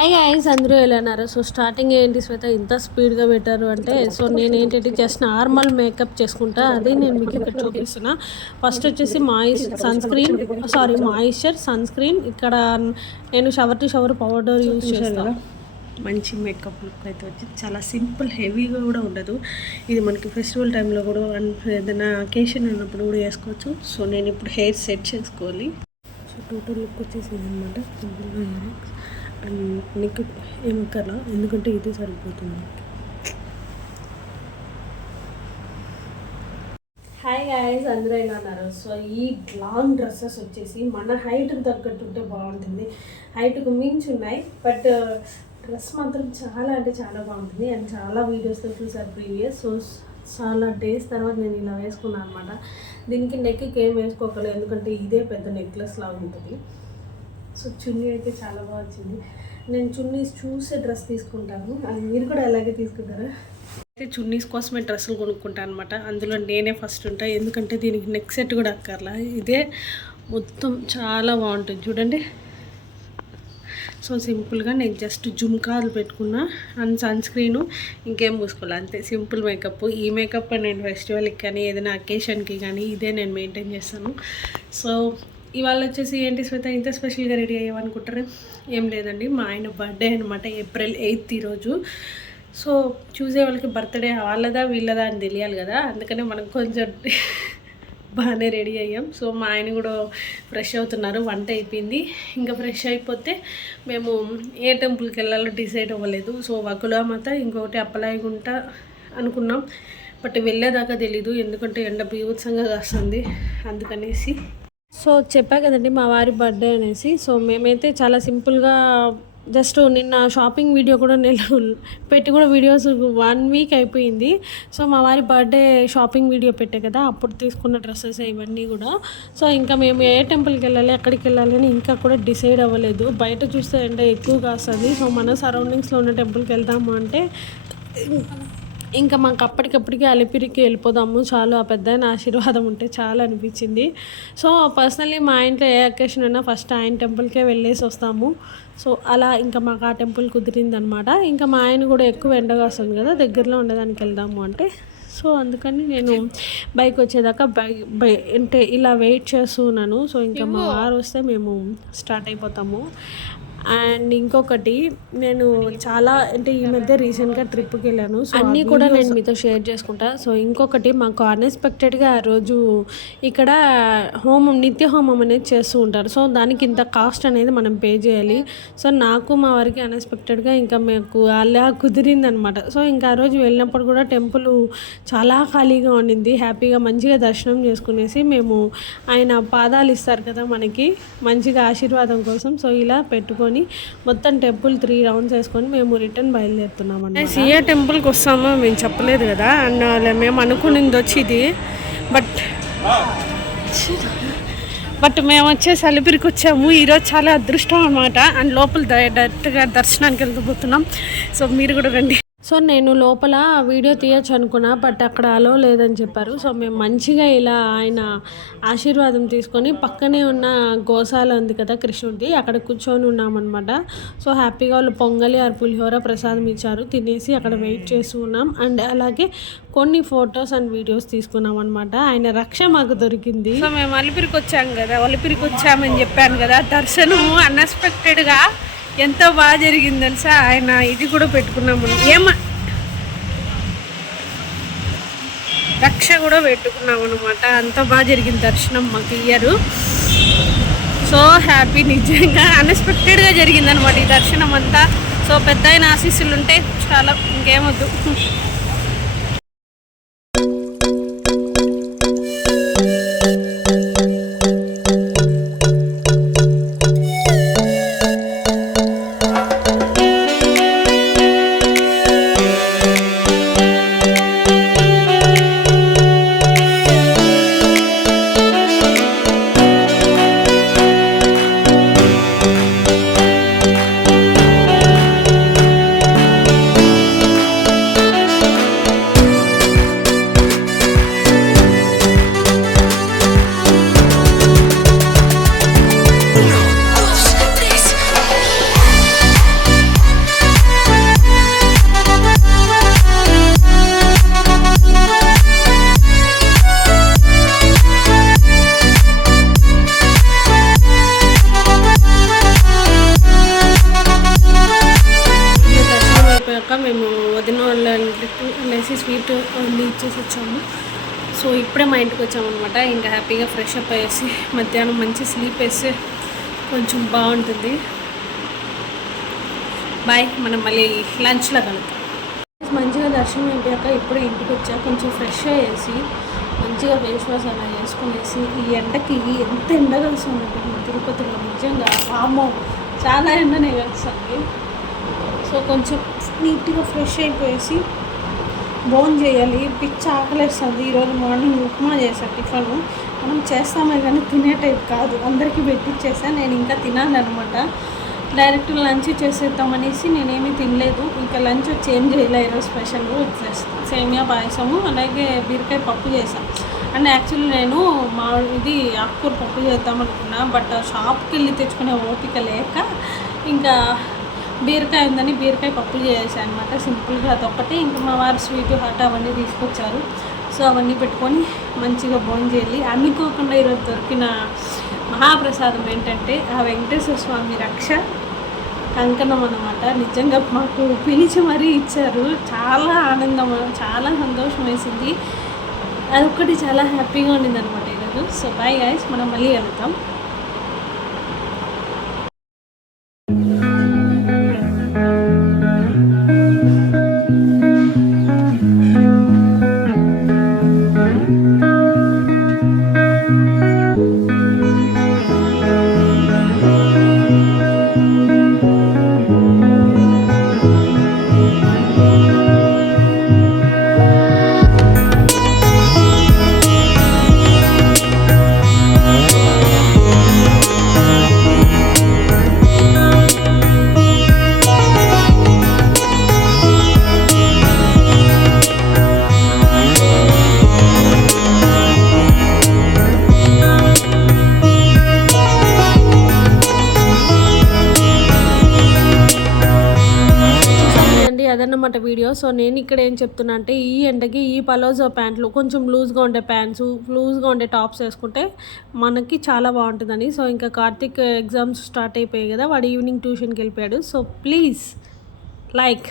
Hi guys, అందరూ ఎలా ఉన్నారు? సో స్టార్టింగ్ ఏంటి శ్వేత ఇంత స్పీడ్గా పెట్టారు అంటే, సో నేను ఏంటంటే జస్ట్ నార్మల్ మేకప్ చేసుకుంటా. అది నేను మీకు ఇక్కడ చూపిస్తున్నా. ఫస్ట్ వచ్చేసి మాయిశ్చర్ సన్ స్క్రీన్. ఇక్కడ నేను shower to shower powder use చేస్తాను. మంచి మేకప్ లుక్ అయితే వచ్చి చాలా సింపుల్, హెవీగా కూడా ఉండదు. ఇది మనకి ఫెస్టివల్ టైంలో కూడా ఏదైనా అకేషన్ ఉన్నప్పుడు కూడా వేసుకోవచ్చు. సో నేను ఇప్పుడు హెయిర్ సెట్ చేసుకోవాలి. సో టోటల్ లుక్ వచ్చేసి అనమాట సింపుల్గా అండ్ నీకు ఏమక్కర్లా, ఎందుకంటే ఇది సరిపోతుంది. హాయ్ గాయ్స్, అందరూ ఎలా ఉన్నారు? సో ఈ లాంగ్ డ్రెస్సెస్ వచ్చేసి మన హైట్కి తగ్గట్టు ఉంటే బాగుంటుంది. హైట్కు మించి ఉన్నాయి, బట్ డ్రెస్ మాత్రం చాలా అంటే చాలా బాగుంటుంది. అండ్ చాలా వీడియోస్లో చూసారు ప్రీవియస్. సో చాలా డేస్ తర్వాత నేను ఇలా వేసుకున్నాను అనమాట. దీనికి నెక్కి ఏం వేసుకోగలను, ఎందుకంటే ఇదే పెద్ద నెక్లెస్ లాగా ఉంటుంది. సో చున్నీ అయితే చాలా బాగా వచ్చింది. నేను చున్నీస్ చూసే డ్రెస్ తీసుకుంటాను, అది మీరు కూడా అలాగే తీసుకుంటారా? అయితే చున్నీస్ కోసమే డ్రెస్సులు కొనుక్కుంటాను అనమాట. అందులో నేనే ఫస్ట్ ఉంటాను, ఎందుకంటే దీనికి నెక్ సెట్ కూడా అక్కర్లా. ఇదే మొత్తం చాలా బాగుంటుంది చూడండి. సో సింపుల్గా నేను జస్ట్ జుమ్కాలు పెట్టుకున్నా అండ్ సన్ స్క్రీను, ఇంకేం పూసుకోవాలి, అంతే సింపుల్ మేకప్. ఈ మేకప్ నేను ఫెస్టివల్కి కానీ ఏదైనా అకేషన్కి కానీ ఇదే నేను మెయింటైన్ చేస్తాను. సో ఇవాళ వచ్చేసి ఏంటి శ్వేత ఇంత స్పెషల్గా రెడీ అయ్యామనుకుంటారు? ఏం లేదండి, మా ఆయన బర్త్డే అనమాట, April 8th ఈరోజు. సో చూసే వాళ్ళకి బర్త్డే వాళ్ళదా వీళ్ళదా అని తెలియాలి కదా, అందుకనే మనం కొంచెం బాగానే రెడీ అయ్యాం. సో మా ఆయన కూడా ఫ్రెష్ అవుతున్నారు, వంట అయిపోయింది. ఇంకా ఫ్రెష్ అయిపోతే మేము ఏ టెంపుల్కి వెళ్ళాలో డిసైడ్ అవ్వలేదు. సో వకులామాత, ఇంకొకటి అప్పలాయగుంట అనుకున్నాం, బట్ వెళ్ళేదాకా తెలీదు, ఎందుకంటే ఎండ బీభత్సంగా కాస్తుంది అందుకనేసి. సో చెప్పా కదండి మా వారి బర్త్డే అనేసి. సో మేమైతే చాలా సింపుల్గా జస్ట్ నిన్న షాపింగ్ వీడియో కూడా నేను పెట్టి కూడా వీడియోస్ 1 వీక్ అయిపోయింది. సో మా వారి బర్త్డే షాపింగ్ వీడియో పెట్టే కదా, అప్పుడు తీసుకున్న డ్రెస్సెస్ ఇవన్నీ కూడా. సో ఇంకా మేము ఏ టెంపుల్కి వెళ్ళాలి, ఎక్కడికి వెళ్ళాలి అని ఇంకా కూడా డిసైడ్ అవ్వలేదు. బయట చూస్తే ఎండ ఎక్కువగా వస్తుంది. సో మన సరౌండింగ్స్లో ఉన్న టెంపుల్కి వెళ్దాము అంటే ఇంకా మాకు అప్పటికప్పటికి అలిపిరికి వెళ్ళిపోదాము చాలు, ఆ పెద్ద ఆశీర్వాదం ఉంటే చాలా అనిపించింది. సో పర్సనల్లీ మా ఇంట్లో ఏ అకేషన్ అయినా ఫస్ట్ ఆయన టెంపుల్కే వెళ్ళేసి వస్తాము. సో అలా ఇంకా మాకు ఆ టెంపుల్ కుదిరిందనమాట. ఇంకా మా ఆయన కూడా ఎక్కువ ఎండగా వస్తుంది కదా, దగ్గరలో ఉండడానికి వెళ్దాము అంటే. సో అందుకని నేను బైక్ వచ్చేదాకా అంటే ఇలా వెయిట్ చేస్తున్నాను. సో ఇంకా మా వారు వస్తే మేము స్టార్ట్ అయిపోతాము. అండ్ ఇంకొకటి, నేను చాలా అంటే ఈ మధ్య రీసెంట్గా ట్రిప్కి వెళ్ళాను. సో అన్నీ కూడా నేను మీతో షేర్ చేసుకుంటా. సో ఇంకొకటి, మాకు అన్ఎక్స్పెక్టెడ్గా ఆ రోజు ఇక్కడ నిత్య హోమం అనేది చేస్తూ ఉంటారు. సో దానికి ఇంత కాస్ట్ అనేది మనం పే చేయాలి. సో నాకు మా వారికి అన్ఎక్స్పెక్టెడ్గా ఇంకా మాకు అలా కుదిరిందనమాట. సో ఇంకా ఆ రోజు వెళ్ళినప్పుడు కూడా టెంపుల్ చాలా ఖాళీగా ఉండింది. హ్యాపీగా మంచిగా దర్శనం చేసుకునేసి మేము ఆయన పాదాలు ఇస్తారు కదా మనకి మంచిగా ఆశీర్వాదం కోసం. సో ఇలా పెట్టుకొని మొత్తం టెంపుల్ 3 రౌండ్స్ వేసుకొని మేము రిటర్న్ బయలుదేరుతున్నాం అన్నమాట. సిఏ టెంపుల్కి వస్తామో మేము చెప్పలేదు కదా, అండ్ మేము అనుకునింది వచ్చి ఇది, బట్ మేము వచ్చేసి అలిపిరికి వచ్చాము. ఈరోజు చాలా అదృష్టం అనమాట. అండ్ లోపల డైరెక్ట్గా దర్శనానికి వెళ్ళిపోతున్నాం. సో మీరు కూడా రండి. సో నేను లోపల వీడియో తీయచ్చు అనుకున్నా, బట్ అక్కడ అలో లేదని చెప్పారు. సో మేము మంచిగా ఇలా ఆయన ఆశీర్వాదం తీసుకొని పక్కనే ఉన్న గోశాల ఉంది కదా కృష్ణుడిది, అక్కడ కూర్చొని ఉన్నామన్నమాట. సో హ్యాపీగా వాళ్ళు పొంగలి ఆర్ పులిహోర ప్రసాదం ఇచ్చారు, తినేసి అక్కడ వెయిట్ చేస్తూ ఉన్నాం. అండ్ అలాగే కొన్ని ఫొటోస్ అండ్ వీడియోస్ తీసుకున్నాం అనమాట. ఆయన రక్ష మాకు దొరికింది. సో మేము అలిపిరికి వచ్చాము కదా, అలిపిరికి వచ్చామని చెప్పాను కదా, దర్శనం అన్ఎక్స్పెక్టెడ్గా ఎంత బాగా జరిగింది తెలుసా. ఆయన ఇది కూడా పెట్టుకున్నాము, రక్ష కూడా పెట్టుకున్నాం అనమాట. అంత బాగా జరిగింది దర్శనం మాకు ఇయ్యారు. సో హ్యాపీ, నిజంగా అన్ఎక్స్పెక్టెడ్గా జరిగింది అనమాట ఈ దర్శనం అంతా. సో పెద్ద ఆయన ఆశీస్సులు ఉంటే చాలా, ఇంకేమొద్దు. పెట్టేసి స్వీట్ అన్నీ ఇచ్చేసి వచ్చాము. సో ఇప్పుడే మా ఇంటికి వచ్చామన్నమాట. ఇంకా హ్యాపీగా ఫ్రెష్ అప్ అయ్యేసి మధ్యాహ్నం మంచి స్లీప్ వేస్తే కొంచెం బాగుంటుంది. బాయ్, మనం మళ్ళీ లంచ్లో కలుద్దాం. మంచిగా దర్శనం అయిపోయాక ఇప్పుడే ఇంటికి వచ్చా. కొంచెం ఫ్రెష్ అయ్యేసి మంచిగా ఫేస్ వాష్ అలా చేసుకునేసి ఈ ఎండకి ఎంత ఎండ కలుస్తుందంటే మన తిరుపతిలో నిజంగా వామ్మో చాలా ఎండనే కలుస్తుంది. సో కొంచెం నీట్గా ఫ్రెష్ అయిపోయేసి బోన్ చేయాలి. పిచ్చి ఆకలేస్తుంది. ఈరోజు మార్నింగ్ ఉప్మా చేశాను టిఫను. మనం చేస్తామే కానీ తినే టైప్ కాదు. అందరికీ పెట్టిచ్చేసాను, నేను ఇంకా తినాలన్నమాట. డైరెక్ట్ లంచ్ చేసేద్దామనేసి నేనేమీ తినలేదు. ఇంకా లంచ్ వచ్చి ఏం చేయలే. ఈరోజు స్పెషల్ సేమియా పాయసము అలాగే బీరకాయ పప్పు చేశాను. అండ్ యాక్చువల్లీ నేను ఇది ఆకుకూర పప్పు చేద్దామనుకున్నా, బట్ షాప్కి వెళ్ళి తెచ్చుకునే ఓపిక లేక ఇంకా బీరకాయ ఉందని బీరకాయ పప్పు చేసాను అనమాట. సింపుల్గా అదొక్కటి. ఇంకా మా వారు స్వీట్ హాట్ అవన్నీ తీసుకొచ్చారు. సో అవన్నీ పెట్టుకొని మంచిగా భోజనం చేయాలి. అనుకోకుండా ఈరోజు దొరికిన మహాప్రసాదం ఏంటంటే ఆ వెంకటేశ్వర స్వామి రక్ష కంకణం అన్నమాట. నిజంగా మాకు పిలిచి మరీ ఇచ్చారు. చాలా ఆనందం, చాలా సంతోషం వేసింది. అదొక్కటి చాలా హ్యాపీగా ఉండింది అనమాట ఈరోజు. సో బాయ్ గైస్, మనం మళ్ళీ వెళ్తాం. అదన్నమాట వీడియో. సో నేను ఇక్కడ ఏం చెప్తున్నా అంటే ఈ ఎండకి ఈ పలోజో ప్యాంట్లు కొంచెం లూజ్గా ఉండే ప్యాంట్స్, లూజ్గా ఉండే టాప్స్ వేసుకుంటే మనకి చాలా బాగుంటుందని. సో ఇంకా కార్తిక్ ఎగ్జామ్స్ స్టార్ట్ అయిపోయాయి కదా, వాడు ఈవినింగ్ ట్యూషన్కి వెళ్ళిపోయాడు. So please like